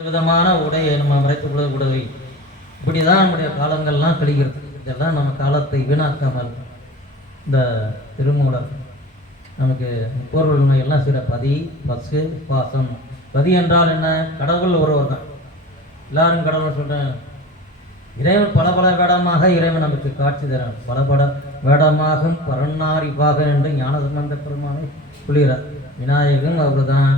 விதமான உடையை நம்ம மறைத்து கொள்ள கூடவை இப்படிதான் நம்முடைய காலங்கள்லாம் கழிகிறது. இதெல்லாம் நம்ம காலத்தை வீணாக்காமல் இந்த திருமூலர் நமக்கு போர்வல் எல்லாம் சில பதி பசு பாசம். பதி என்றால் என்ன? கடவுள் ஒருவர் தான் எல்லாரும் கடவுள் சொல்கிறேன் இறைவன் பல பல வேடமாக இறைவன் நமக்கு காட்சி தரான். பல பல வேடமாகும் பரநாரிப்பாக என்று ஞானசம்பந்த பெருமானை சொல்கிறார் விநாயகன் அவர் தான்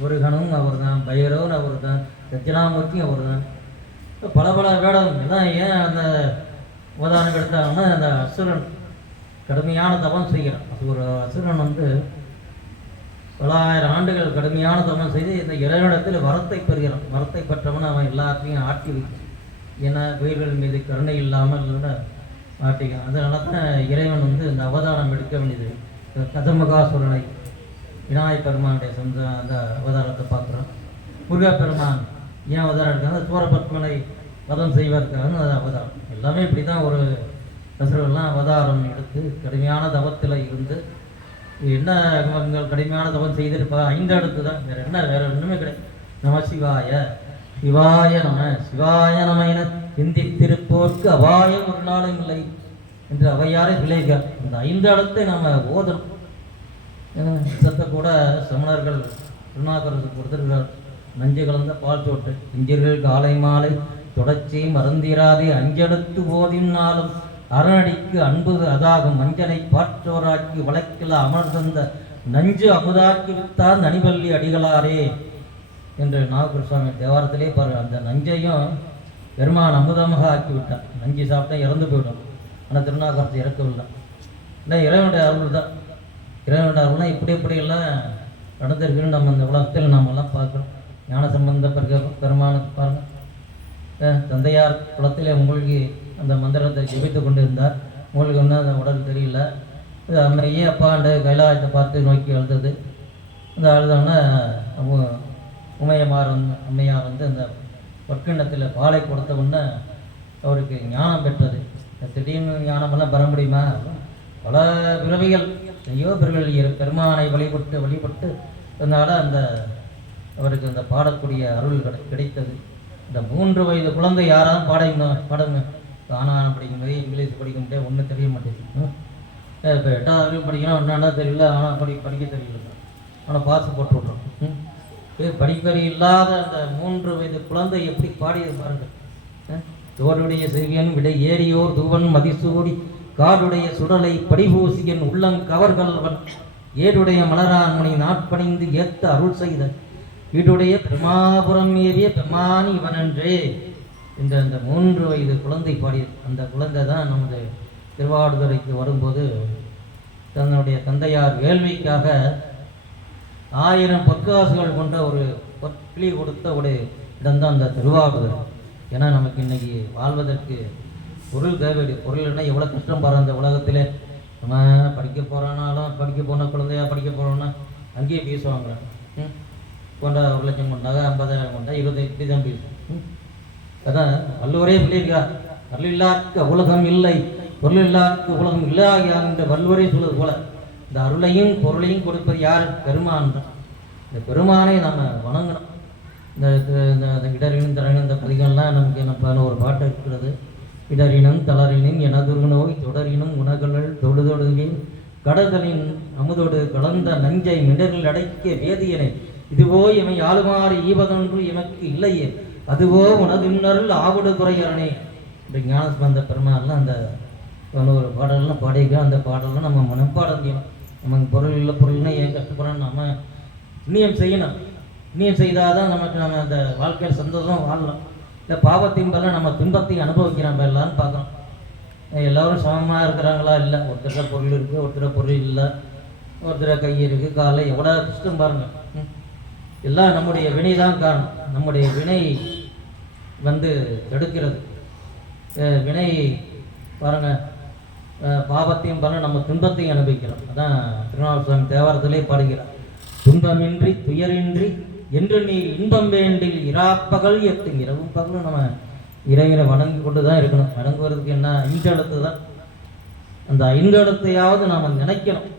முருகனும் அவர் தான் பைரவன் அவர் தான் தட்சிணாமூர்த்தியும் அவர் தான் பல பல வேடம் எல்லாம் ஏன் அந்த உதாரணம் எடுத்தாங்கன்னா அந்த அசுரன் கடுமையான தவம் செய்கிறான். அது ஒரு அசுரன் வந்து பலாயிரம் ஆண்டுகள் கடுமையான தவம் செய்து இந்த இறைவனிடத்தில் வரத்தை பெறுகிறான். வரத்தை பெற்றவன் அவன் எல்லாத்தையும் ஆட்டி வைக்கிறான் ஏன்னா உயிர்கள் மீது கருணை இல்லாமல் கூட ஆட்டிக்கான் அதனால தான் இறைவன் வந்து இந்த அவதாரம் எடுக்க வேண்டியது. இந்த கதமகாசுரனை விநாயகப் பெருமானுடைய சொந்த அந்த அவதாரத்தை பார்க்குறோம். முருகப்பெருமான் ஏன் அவதாரம் எடுக்காங்க சூரபத்மனை வதம் செய்வதற்காக அது அவதாரம். எல்லாமே இப்படி தான் ஒரு அசுரர்கள்லாம் அவதாரம் எடுத்து கடுமையான தவத்தில் இருந்து என்ன இவங்க கடுமையான தவம் செய்திருப்பதா? ஐந்து அடுத்து தான் வேற என்ன வேற ஒன்றுமே கிடையாது. நம சிவாய சிவாய நம சிவாய நம என சிந்தித்திருப்போர்க்கு அபாயம் ஒரு நாளும் இல்லை என்று அவையாரே விளைகிறார் இந்த ஐந்து இடத்தை நம்ம ஓதணும். சத்த கூட சமணர்கள் திருநாக்கரசுக்கு கொடுத்துருக்கிறார் நஞ்சு கலந்த பால் சோட்டு இஞ்சர்கள் காலை மாலை தொடர்ச்சி மறந்திராதே அஞ்செடுத்து ஓதினாலும் அரணடிக்கு அன்பு அதாகும். மஞ்சனை பாற்றோராக்கி வழக்கில் அமர்ந்த நஞ்சு அமுதாக்கி வித்தார் நனிவள்ளி அடிகளாரே என்று நாககுருசாமி தேவாரத்திலே பாரு அந்த நஞ்சையும் பெருமான் அமுதமாக ஆக்கி விட்டான் நஞ்சு சாப்பிட்டா இறந்து போயிடும். ஆனால் திருநாகரத்தை இறக்கவில்லை. இல்லை இறைவனுடைய அருள் தான். இறைவனுடைய அருள்னா இப்படி இப்படியெல்லாம் நடந்திருக்குன்னு நம்ம இந்த உலகத்தில் நாமெல்லாம் பார்க்குறோம். ஞான சம்பந்த பெருமானுக்கு பாருங்கள் தந்தையார் குளத்திலே மூழ்கி அந்த மந்திரத்தை ஜெபித்து கொண்டு இருந்தார் உங்களுக்கு ஒன்றும் அந்த உடல் தெரியல. இது அம்மையே அப்பாண்டு கைலாயத்தை பார்த்து நோக்கி அழுதது. இந்த அழுதோடனே உமையமார் வந்து அம்மையார் வந்து அந்த பொற்கிண்ணத்தில் பாலை கொடுத்த உடனே அவருக்கு ஞானம் பெற்றது. திடீர்னு ஞானமெல்லாம் பெற முடியுமா? பல பிறவிகள் ஐயோ பிறவிகள் பெருமானை வழிபட்டு வழிபட்டு அதனால் அந்த அவருக்கு அந்த பாடக்கூடிய அருள் கிடை- கிடைத்தது. இந்த மூன்று வயது குழந்தை யாராவது பாடுங்க பாடுங்க. காணாமல் படிக்கும்போது இங்கிலீஷ் படிக்க முடியாது ஒன்றும் தெரிய மாட்டேங்குது. இப்போ எட்டாவது படிக்கணும் ஒன்றா தெரியல. ஆனால் படி படிக்க தெரியல. ஆனால் பாஸ் போட்டு விட்றோம் ம். இது படிப்பறி இல்லாத அந்த மூன்று வயது குழந்தை எப்படி பாடியது பாருங்கள் தோருடைய செவியன் விடை ஏரியோர் தூவன் மதிசூடி காடுடைய சுடலை படிபூசியன் உள்ளங் கவர்களவன் ஏடுடைய மலரான்மணி நாட்பணிந்து ஏத்த அருள் செய்த வீடுடைய பிரமாபுரம் ஏறிய பெமானி இவனன்றே. இந்த அந்த மூன்று வயது குழந்தை பாடி அந்த குழந்தை தான் நமது திருவாடுதுறைக்கு வரும்போது தன்னுடைய தந்தையார் வேள்விக்காக ஆயிரம் பொற்காசுகள் கொண்ட ஒரு பொற்கிளி கொடுத்த ஒரு இடம்தான் அந்த திருவாடுதுறை. ஏன்னா நமக்கு இன்னைக்கு வாழ்வதற்கு பொருள் தேவை பொருள் எவ்வளோ கஷ்டம் பாரு அந்த உலகத்தில். நம்ம படிக்க போகிறானாலும் படிக்க போன குழந்தையா படிக்க போகிறோன்னா அங்கேயே பேசுவாங்க. ம்? கொண்டா ஒரு லட்சம் கொண்டாங்க ஐம்பதாயிரம் கொண்டா இருபது இப்படி தான் ஃபீஸ் அதான் வள்ளுவரே சொல்லியிருக்கார் அருளில்லாக்கு உலகம் இல்லை பொருளில்லாக்கு உலகம் இல்லை என்ற வள்ளுவரே சொல்வது போல இந்த அருளையும் பொருளையும் கொடுப்பது யார்? பெருமான் தான். இந்த பெருமானை நாம் வணங்கணும். இந்த இந்த- இடரினும் தரணும் இந்த பதிகம்லாம் நமக்கு என்ன ஒரு பாட்டு இருக்கிறது. இடரினும் தளரினும் எனதுரு நோய் தொடரினும் உணகங்கள் தொடுதொடுகின் கடதலின் அமுதோடு கலந்த நஞ்சை மிடர்கள் அடைக்க வேதியனை இதுவோ இமை ஆளுமாறு ஈவதொன்று எமக்கு இல்லையே அதுவோ உனதுன்னருள் ஆவுடு துறையரணே இப்படி ஞானஸ்பந்த பெருமாள்லாம் அந்த ஒரு பாடல்லாம் பாடியிருக்கோம் அந்த பாடலாம் நம்ம மனப்பாடம் செய்யணும். நமக்கு பொருள் இல்லை பொருள்னா ஏன் கஷ்டப்படணும் நம்ம புண்ணியம் செய்யணும். புண்ணியம் செய்தால் தான் நமக்கு நம்ம அந்த வாழ்க்கையில் சந்தோஷம் வாழலாம். இந்த பாவத்தின் பல நம்ம துன்பத்தையும் அனுபவிக்கிறோம் நம்ம எல்லாரும் பார்க்குறோம். எல்லோரும் சமமாக இருக்கிறாங்களா? இல்லை. ஒருத்தர பொருள் இருக்குது ஒருத்தர பொருள் இல்லை. ஒருத்தர கை இருக்குது காலை எவ்வளோ கஷ்டம் பாருங்கள் ம். எல்லாம் நம்முடைய வினை தான் காரணம். நம்முடைய வினை வந்து தடுக்கிறது. வினை பாருங்கள் பாவத்தையும் பாருங்கள் நம்ம துன்பத்தையும் அனுபவிக்கிறோம். அதான் திருநாள் சுவாமி தேவாரத்திலே பாடுகிறார். துன்பமின்றி துயரின்றி என்று நீ இன்பம் வேண்டில் இராப்பகல் எத்தும் இரவும் பகலும் நம்ம இறைவனை வணங்கி கொண்டு தான் இருக்கணும். வணங்குவதற்கு என்ன? ஐந்தெழுத்து தான். அந்த ஐந்தெழுத்தையாவது நாம் நினைக்கணும்.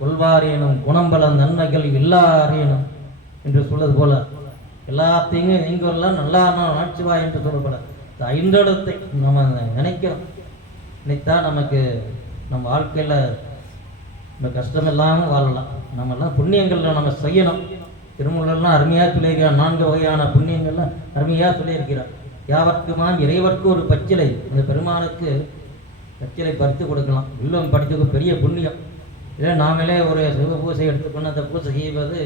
கொள்வாரேனும் குணம்பல நன்மைகள் இல்லாரேனும். என்று சொல்வது போல எல்லாத்தையும் நீங்கள்லாம் நல்லா நாட்சிவா என்று சொல்லப்பட இந்த ஐந்தடத்தை நம்ம நினைக்கிறோம். நினைத்தா நமக்கு நம்ம வாழ்க்கையில் இந்த கஷ்டம் இல்லாமல் வாழலாம். நம்மெல்லாம் புண்ணியங்களில் நம்ம செய்யணும். திருமூலர்லாம் அருமையாக சொல்லியிருக்கிறார். நான்கு வகையான புண்ணியங்கள்லாம் அருமையாக சொல்லியிருக்கிறார். யாவர்க்குமா இறைவர்க்கு ஒரு பச்சிலை. அந்த பெருமானுக்கு பச்சிலை பறித்து கொடுக்கலாம். இல்லம் படித்தது பெரிய புண்ணியம். இல்லை நாமளே ஒரு சிவ பூசை எடுத்துக்கொண்டு அந்த பூசை செய்வது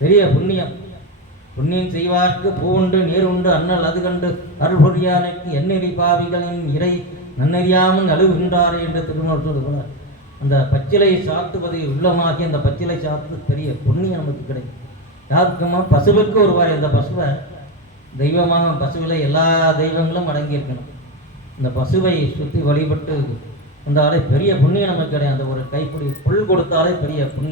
பெரிய புண்ணியம். புண்ணியம் செய்வார்க்கு பூவுண்டு நீர் உண்டு அண்ணல் அது கண்டு. அருள் பொறியானுக்கு எண்ணெறி பாவிகளின் இறை நன்னறியாமல் அழுகின்றாரே என்று திருமணம் சொல்லுகிறார் அந்த பச்சிலை சாத்துவதை உள்ளமாகி அந்த பச்சிலை சாத்து பெரிய புண்ணியம் நமக்கு கிடைக்கும். யாருக்குமா? பசுவுக்கு வருவார் இந்த பசுவை தெய்வமாக பசுவில் எல்லா தெய்வங்களும் அடங்கியிருக்கணும். இந்த பசுவை சுற்றி வழிபட்டு வந்தாலே பெரிய புண்ணியம் நமக்கு கிடையாது. அந்த ஒரு கைப்பிடி புல் கொடுத்தாலே பெரிய புண்ணியம்.